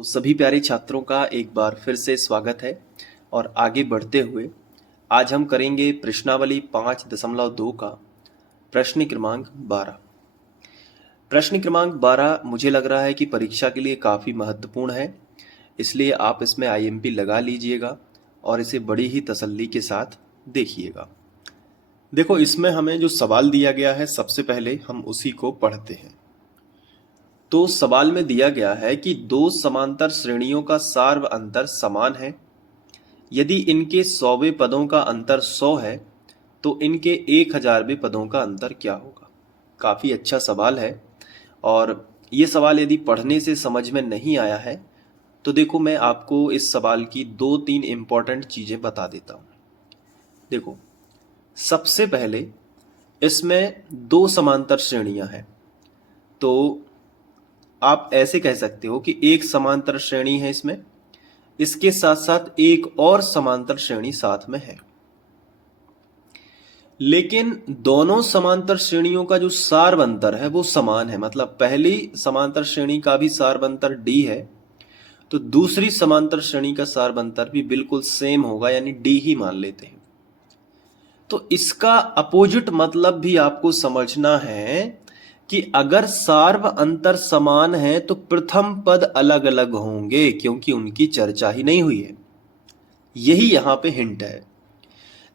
तो सभी प्यारे छात्रों का एक बार फिर से स्वागत है। और आगे बढ़ते हुए आज हम करेंगे प्रश्नावली 5.2 का प्रश्न क्रमांक 12। प्रश्न क्रमांक 12 मुझे लग रहा है कि परीक्षा के लिए काफ़ी महत्वपूर्ण है, इसलिए आप इसमें IMP लगा लीजिएगा और इसे बड़ी ही तसल्ली के साथ देखिएगा। देखो, इसमें हमें जो सवाल दिया गया है सबसे पहले हम उसी को पढ़ते हैं। तो सवाल में दिया गया है कि दो समांतर श्रेणियों का सार्व अंतर समान है। यदि इनके 100वें पदों का अंतर 100 है तो इनके 1000वें पदों का अंतर क्या होगा। काफ़ी अच्छा सवाल है। और ये सवाल यदि पढ़ने से समझ में नहीं आया है तो देखो, मैं आपको इस सवाल की 2-3 इम्पॉर्टेंट चीज़ें बता देता हूँ। देखो, सबसे पहले इसमें दो समांतर श्रेणियां हैं, तो आप ऐसे कह सकते हो कि एक समांतर श्रेणी है, इसमें इसके साथ साथ एक और समांतर श्रेणी साथ में है। लेकिन दोनों समांतर श्रेणियों का जो सार्व अंतर है वो समान है। मतलब पहली समांतर श्रेणी का भी सार्व अंतर d है तो दूसरी समांतर श्रेणी का सार्व अंतर भी बिल्कुल सेम होगा, यानी d ही मान लेते हैं। तो इसका अपोजिट मतलब भी आपको समझना है कि अगर सार्व अंतर समान है तो प्रथम पद अलग अलग होंगे, क्योंकि उनकी चर्चा ही नहीं हुई है। यही यहां पे हिंट है।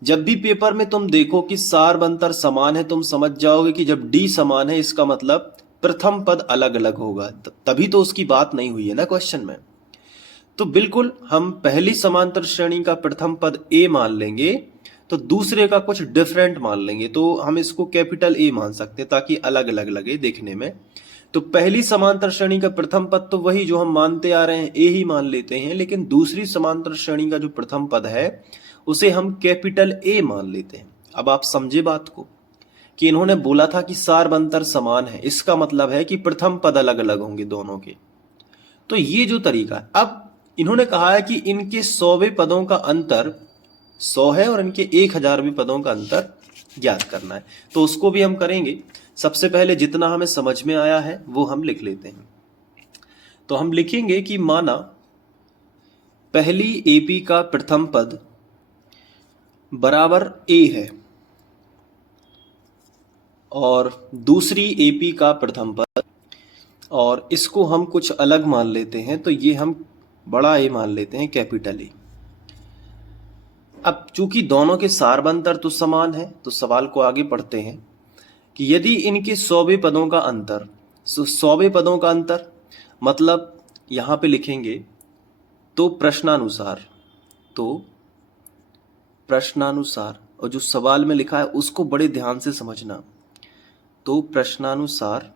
जब भी पेपर में तुम देखो कि सार्व अंतर समान है, तुम समझ जाओगे कि जब डी समान है इसका मतलब प्रथम पद अलग अलग होगा, तभी तो उसकी बात नहीं हुई है ना क्वेश्चन में। तो बिल्कुल हम पहली समांतर श्रेणी का प्रथम पद ए मान लेंगे तो दूसरे का कुछ डिफरेंट मान लेंगे, तो हम इसको कैपिटल ए मान सकते हैं ताकि अलग अलग लगे देखने में। तो पहली समांतर श्रेणी का प्रथम पद तो वही जो हम मानते आ रहे हैं, ए ही मान लेते हैं, लेकिन दूसरी समांतर श्रेणी का जो प्रथम पद है उसे हम कैपिटल ए मान लेते हैं। अब आप समझे बात को कि इन्होंने बोला था कि सार्व अंतर समान है, इसका मतलब है कि प्रथम पद अलग अलग होंगे दोनों के। तो ये जो तरीका है, अब इन्होंने कहा है कि इनके 100वें पदों का अंतर 100 है और इनके 1000वें पदों का अंतर ज्ञात करना है। तो उसको भी हम करेंगे। सबसे पहले जितना हमें समझ में आया है वो हम लिख लेते हैं। तो हम लिखेंगे कि माना पहली AP का प्रथम पद बराबर A है और दूसरी AP का प्रथम पद, और इसको हम कुछ अलग मान लेते हैं, तो ये हम बड़ा ए मान लेते हैं, कैपिटल ए। अब चूंकि दोनों के सार्व अंतर तो समान है तो सवाल को आगे पढ़ते हैं कि यदि इनके 100वें पदों का अंतर, 100वें पदों का अंतर मतलब यहां पे लिखेंगे तो प्रश्नानुसार, तो प्रश्नानुसार, और जो सवाल में लिखा है उसको बड़े ध्यान से समझना। तो प्रश्नानुसार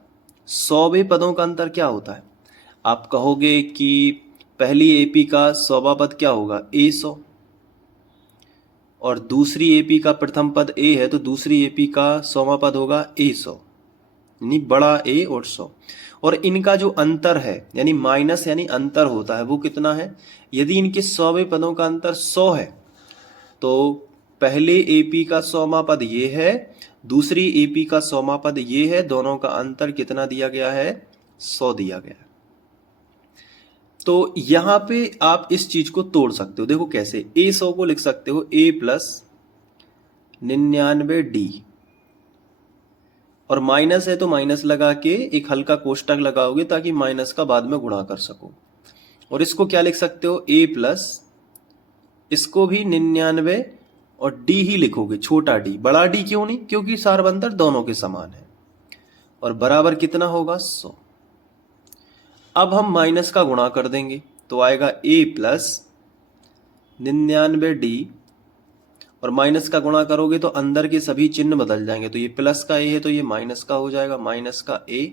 100वें पदों का अंतर क्या होता है। आप कहोगे कि पहली AP का 100वां पद क्या होगा, A100, और दूसरी AP का प्रथम पद A है तो दूसरी AP का 100वां पद होगा A100, यानी बड़ा A और 100। और इनका जो अंतर है यानी माइनस यानी अंतर होता है वो कितना है। यदि इनके 100वें पदों का अंतर 100 है तो पहले AP का 100वां पद ये है, दूसरी AP का 100वां पद ये है, दोनों का अंतर कितना दिया गया है, 100 दिया गया है। तो यहां पे आप इस चीज को तोड़ सकते हो। देखो कैसे, A100 को लिख सकते हो A प्लस 99D, और माइनस है तो माइनस लगा के एक हल्का कोष्टक लगाओगे ताकि माइनस का बाद में गुणा कर सको। और इसको क्या लिख सकते हो, A प्लस, इसको भी 99 और D ही लिखोगे, छोटा d, बड़ा D क्यों नहीं, क्योंकि सार्व अंतर दोनों के समान है। और बराबर कितना होगा, 100। अब हम माइनस का गुणा कर देंगे तो आएगा A प्लस 99D, और माइनस का गुणा करोगे तो अंदर के सभी चिन्ह बदल जाएंगे। तो ये प्लस का A है तो ये माइनस का हो जाएगा, माइनस का A,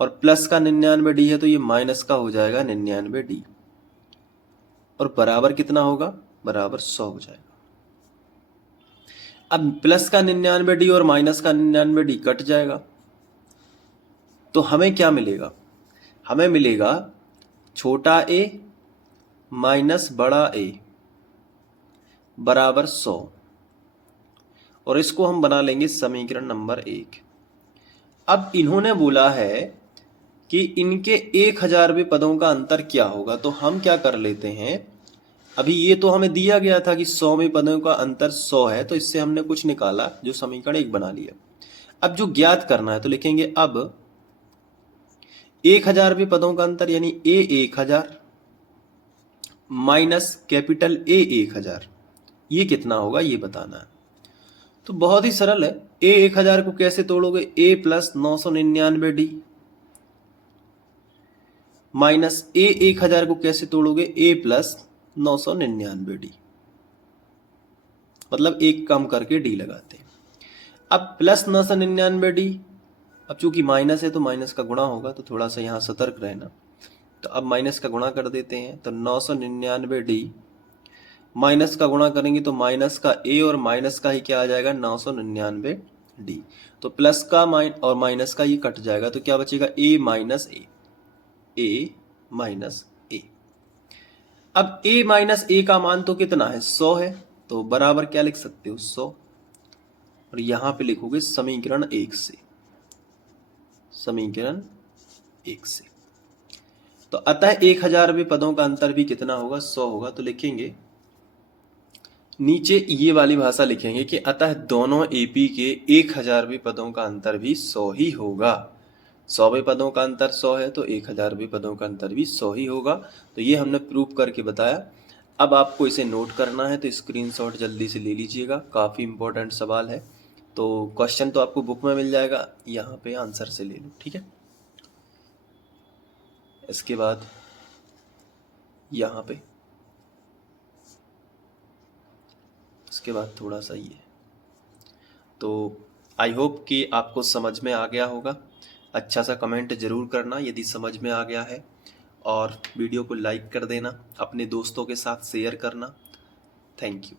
और प्लस का 99D है तो ये माइनस का हो जाएगा 99D, और बराबर कितना होगा, बराबर 100 हो जाएगा। अब प्लस का 99D और माइनस का 99D कट जाएगा, तो हमें क्या मिलेगा, हमें मिलेगा छोटा a माइनस बड़ा A बराबर 100, और इसको हम बना लेंगे समीकरण नंबर 1। अब इन्होंने बोला है कि इनके 1000वें पदों का अंतर क्या होगा। तो हम क्या कर लेते हैं, अभी ये तो हमें दिया गया था कि 100वें पदों का अंतर 100 है, तो इससे हमने कुछ निकाला जो समीकरण 1 बना लिया। अब जो ज्ञात करना है तो लिखेंगे अब 1000वें पदों का अंतर यानी ए 1000 माइनस कैपिटल ए 1000, ये कितना होगा ये बताना है। तो बहुत ही सरल है, ए 1000 को कैसे तोड़ोगे, ए प्लस 999 डी माइनस ए 1000 को कैसे तोड़ोगे, ए प्लस 999 डी, मतलब एक कम करके डी लगाते हैं। अब प्लस 999 डी, अब चूंकि माइनस है तो माइनस का गुणा होगा, तो थोड़ा सा यहाँ सतर्क रहना। तो अब माइनस का गुणा कर देते हैं, तो 999 डी माइनस का गुणा करेंगे तो माइनस का ए और माइनस का ही क्या आ जाएगा 999 डी। तो प्लस का और माइनस का ये कट जाएगा, तो क्या बचेगा ए माइनस ए माइनस ए। अब ए माइनस ए का मान तो कितना है 100 है, तो बराबर क्या लिख सकते हो 100, और यहां पे लिखोगे समीकरण 1 से, समीकरण 1 से। तो अतः 1000वें पदों का अंतर भी कितना होगा 100 होगा। तो लिखेंगे नीचे ये वाली भाषा लिखेंगे कि अतः दोनों एपी के 1000वें पदों का अंतर भी 100 ही होगा। 100वें पदों का अंतर 100 है तो 1000वें पदों का अंतर भी 100 ही होगा। तो ये हमने प्रूव करके बताया। अब आपको इसे नोट करना है तो स्क्रीनशॉट जल्दी से ले लीजिएगा, काफ़ी इंपॉर्टेंट सवाल है। तो क्वेश्चन तो आपको बुक में मिल जाएगा, यहाँ पे आंसर से ले लो, ठीक है। इसके बाद यहाँ पे, इसके बाद थोड़ा सा ये, तो आई होप कि आपको समझ में आ गया होगा। अच्छा सा कमेंट ज़रूर करना यदि समझ में आ गया है, और वीडियो को लाइक कर देना, अपने दोस्तों के साथ शेयर करना। Thank you.